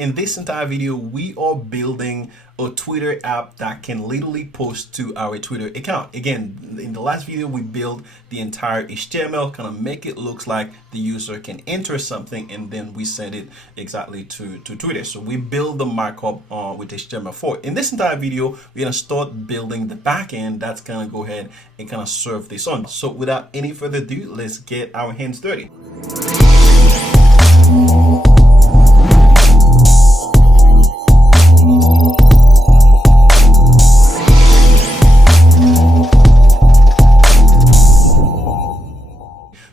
In this entire video, we are building a Twitter app that can literally post to our Twitter account. Again, in the last video, we built the entire HTML, kind of make it look like the user can enter something and then we send it exactly to Twitter. So we build the markup with HTML4. In this entire video, we're gonna start building the backend that's gonna go ahead and kind of serve this on. So without any further ado, let's get our hands dirty.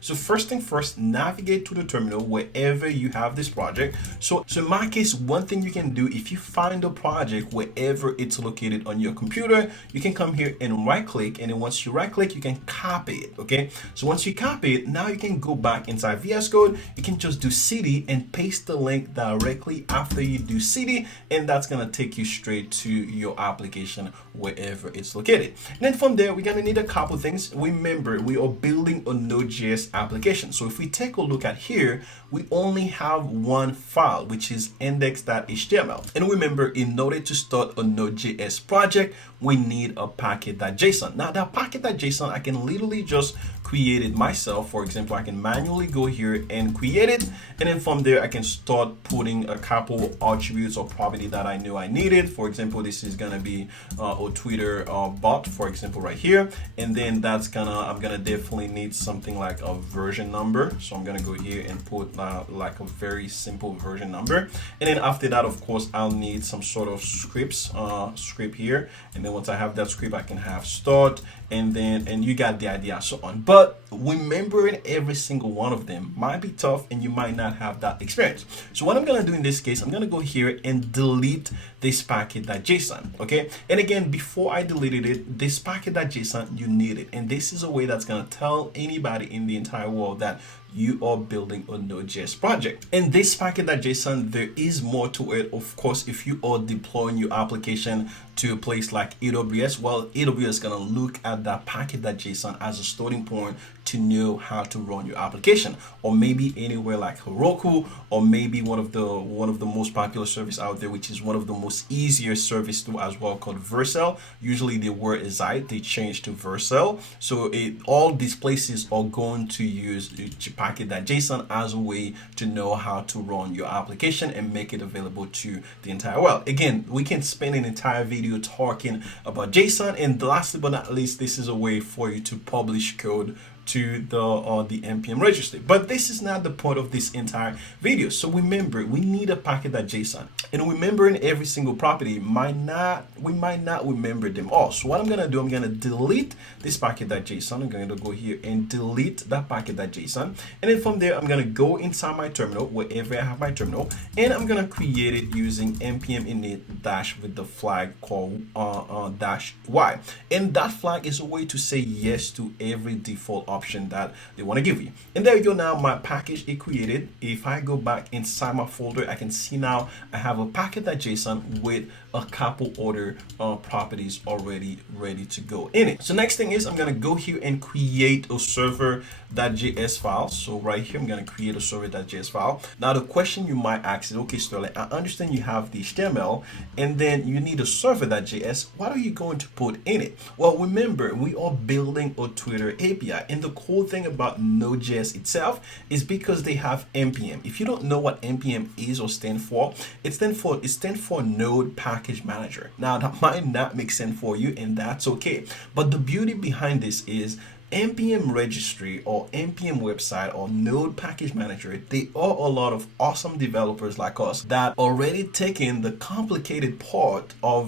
So first thing first, navigate to the terminal wherever you have this project. So in my case, one thing you can do, if you find a project wherever it's located on your computer, you can come here and right click, and then once you right click, you can copy it. Okay, so once you copy it, now you can go back inside VS Code. You can just do cd and paste the link directly after you do cd, and that's gonna take you straight to your application wherever it's located. And then from there, we're gonna need a couple things. Remember, we are building a Node.js application. So if we take a look at here, we only have one file, which is index.html. And remember, in order to start a Node.js project, we need a packet.json. Now that packet.json, I can literally just create it myself. For example, I can manually go here and create it. And then from there, I can start putting a couple attributes or property that I know I needed. For example, this is gonna be a Twitter bot, for example, right here. And then I'm gonna definitely need something like a version number. So I'm gonna go here and put like a very simple version number. And then after that, of course, I'll need some sort of script here. And then once I have that script, I can have start, and you got the idea, so on. But remembering every single one of them might be tough and you might not have that experience. So what I'm gonna do in this case, I'm gonna go here and delete this packet.json. Okay, and again, before I deleted it, this packet.json, you need it, and this is a way that's gonna tell anybody in the entire world that you are building a Node.js project. And this packet.json, there is more to it. Of course, if you are deploying your application to a place like AWS, well, AWS is gonna look at that packet.json as a starting point to know how to run your application, or maybe anywhere like Heroku, or maybe one of the most popular service out there, which is one of the most easier service to as well, called Vercel. Usually the word is they change to Vercel. So all these places are going to use packet.json as a way to know how to run your application and make it available to the entire world. Again, we can spend an entire video talking about JSON, and lastly but not least, this is a way for you to publish code to the npm registry. But this is not the point of this entire video. So remember, we need a packet.json, and remembering every single property we might not remember them all. So what I'm gonna do, I'm gonna delete this packet.json. I'm gonna go here and delete that packet.json, and then from there, I'm gonna go inside my terminal, wherever I have my terminal, and I'm gonna create it using npm init dash with the flag called -y, and that flag is a way to say yes to every default option that they want to give you. And there you go. Now my package is created. If I go back inside my folder, I can see now I have a packet.json with a couple other properties already ready to go in it. So next thing is, I'm gonna go here and create a server.js file. So right here, I'm gonna create a server.js file. Now the question you might ask is, okay, Sterling, I understand you have the HTML and then you need a server.js. What are you going to put in it? Well, remember, we are building a Twitter API, and the cool thing about Node.js itself is because they have npm. If you don't know what npm is or stand for, it stands for Node Package Manager. Now that might not make sense for you, and that's okay. But the beauty behind this is npm registry or npm website or Node Package Manager, they are a lot of awesome developers like us that already taken the complicated part of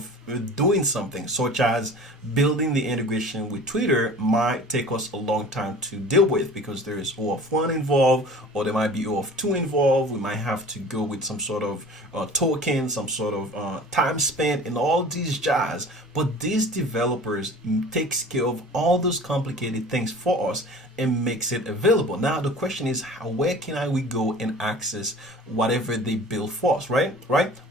doing something, such as building the integration with Twitter might take us a long time to deal with, because there is OAuth1 involved, or there might be OAuth2 involved. We might have to go with some sort of token, some sort of time spent, and all these jazz. But these developers takes care of all those complicated things for us and makes it available. Now the question is, where can we go and access whatever they build for us, right?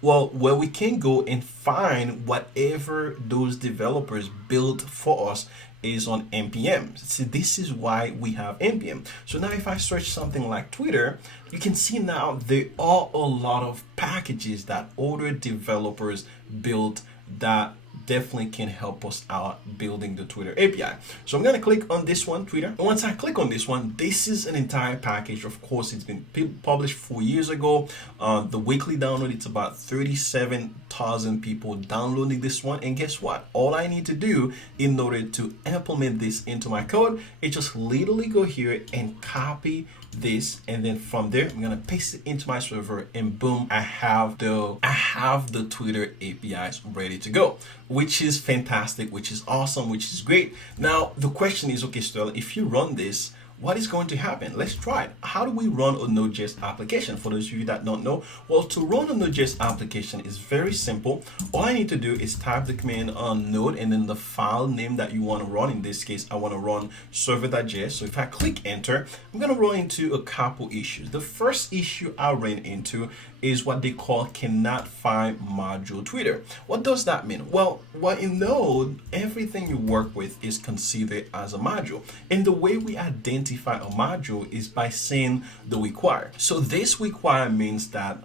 Well, where we can go and find whatever those developers build for us is on npm. See, this is why we have npm. So now if I search something like Twitter, you can see now there are a lot of packages that other developers built that definitely can help us out building the Twitter API. So I'm going to click on this one, Twitter. And once I click on this one, this is an entire package. Of course, it's been published 4 years ago. The weekly download, it's about 37,000 people downloading this one. And guess what? All I need to do in order to implement this into my code is just literally go here and copy this, and then from there I'm gonna paste it into my server, and boom, I have the Twitter APIs ready to go, which is fantastic, which is awesome, which is great. Now the question is, okay, Sterling, if you run this, what is going to happen? Let's try it. How do we run a Node.js application? For those of you that don't know, well, to run a Node.js application is very simple. All I need to do is type the command on Node and then the file name that you want to run. In this case, I want to run server.js. So if I click enter, I'm going to run into a couple issues. The first issue I ran into is what they call cannot find module Twitter. What does that mean? Well, in Node, everything you work with is considered as a module. And the way we identify a module is by saying the require. So this require means that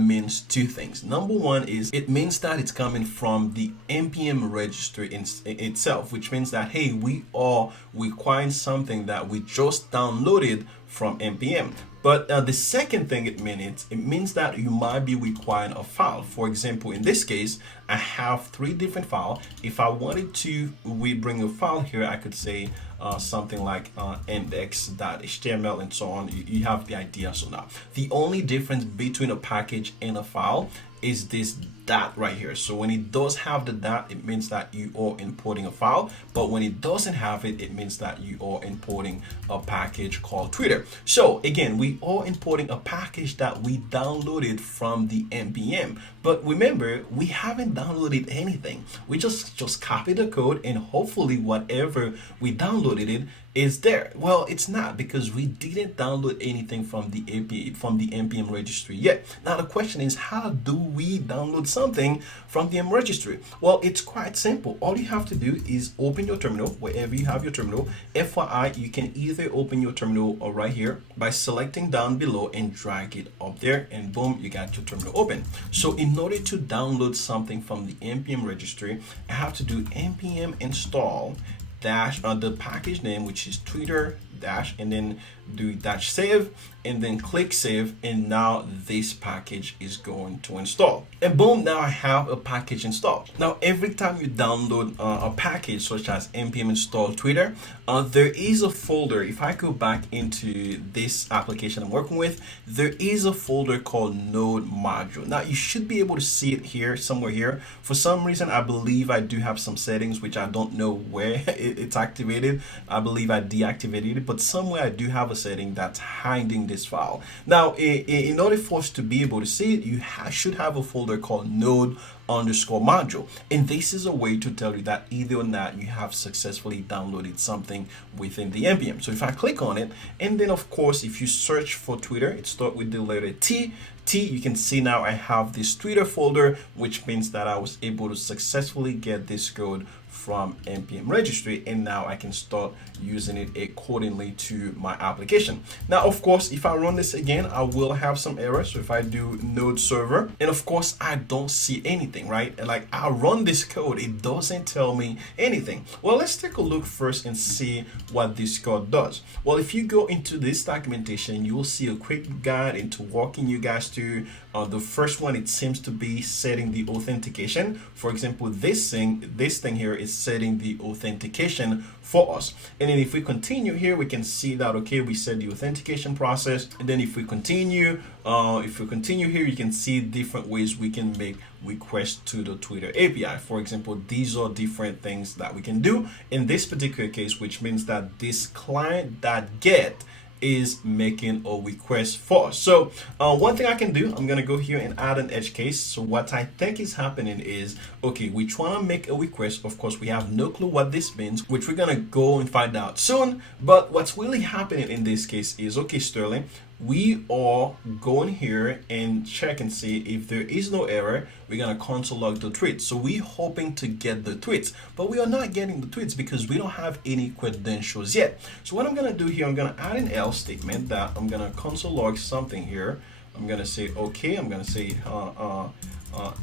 means two things. Number one is it means that it's coming from the npm registry itself, which means that, hey, we are requiring something that we just downloaded from npm. But the second thing it means that you might be requiring a file. For example, in this case, I have 3 different files. If I wanted to bring a file here, I could say something like index.html and so on. You have the idea. So now the only difference between a package and a file is this dot right here. So when it does have the dot, it means that you are importing a file, but when it doesn't have it, it means that you are importing a package called Twitter. So again, we are importing a package that we downloaded from the npm, but remember, we haven't downloaded anything. We just copied the code, and hopefully whatever we downloaded it is there. Well, it's not, because we didn't download anything from the API, from the npm registry yet. Now the question is, how do we download something from the npm registry? Well, it's quite simple. All you have to do is open your terminal wherever you have your terminal. FYI, you can either open your terminal or right here by selecting down below and drag it up there, and boom, you got your terminal open. So in order to download something from the npm registry, I have to do npm install dash the package name, which is Twitter dash, and then do dash save, and then click save, and now this package is going to install, and boom, now I have a package installed. Now every time you download a package such as npm install Twitter, there is a folder. If I go back into this application I'm working with, there is a folder called node module. Now you should be able to see it here, somewhere here. For some reason, I believe I do have some settings which I don't know where it's activated. I believe I deactivated it, but somewhere I do have a setting that's hiding this file. Now in order for us to be able to see it, you should have a folder called node_module, and this is a way to tell you that either or not you have successfully downloaded something within the npm. So if I click on it, and then of course if you search for Twitter, it starts with the letter T, you can see now I have this Twitter folder, which means that I was able to successfully get this code from npm registry, and now I can start using it accordingly to my application. Now of course, if I run this again, I will have some errors. So if I do node server, and of course I don't see anything, right? And like, I run this code, it doesn't tell me anything. Well, let's take a look first and see what this code does. Well, if you go into this documentation, you will see a quick guide into walking you guys through the first one. It seems to be setting the authentication. For example, this thing here is setting the authentication for us. And then if we continue here, we can see that, okay, we set the authentication process. And then if we continue here, you can see different ways we can make requests to the Twitter API. For example, these are different things that we can do in this particular case, which means that this client.get is making a request for us. So one thing I can do, I'm gonna go here and add an edge case. So what I think is happening is, okay, we try to make a request. Of course, we have no clue what this means, which we're gonna go and find out soon. But what's really happening in this case is, okay, Sterling, we are going here and check and see if there is no error. We're gonna console log the tweets. So we're hoping to get the tweets, but we are not getting the tweets because we don't have any credentials yet. So what I'm gonna do here, I'm gonna add an else statement that I'm gonna console log something here. I'm gonna say okay. I'm gonna say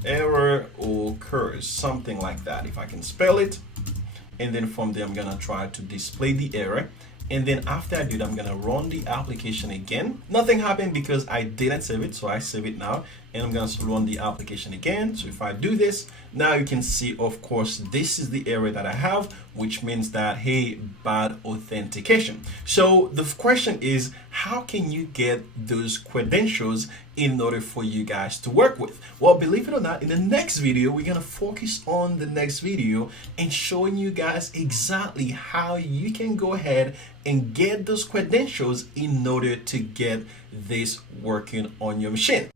error occurs, something like that, if I can spell it. And then from there, I'm gonna try to display the error. And then after I do that, I'm gonna run the application again. Nothing happened because I didn't save it, so I save it now. And I'm gonna run the application again. So if I do this, now you can see, of course, this is the error that I have, which means that, hey, bad authentication. So the question is, how can you get those credentials in order for you guys to work with? Well, believe it or not, in the next video, we're gonna focus on the next video and showing you guys exactly how you can go ahead and get those credentials in order to get this working on your machine.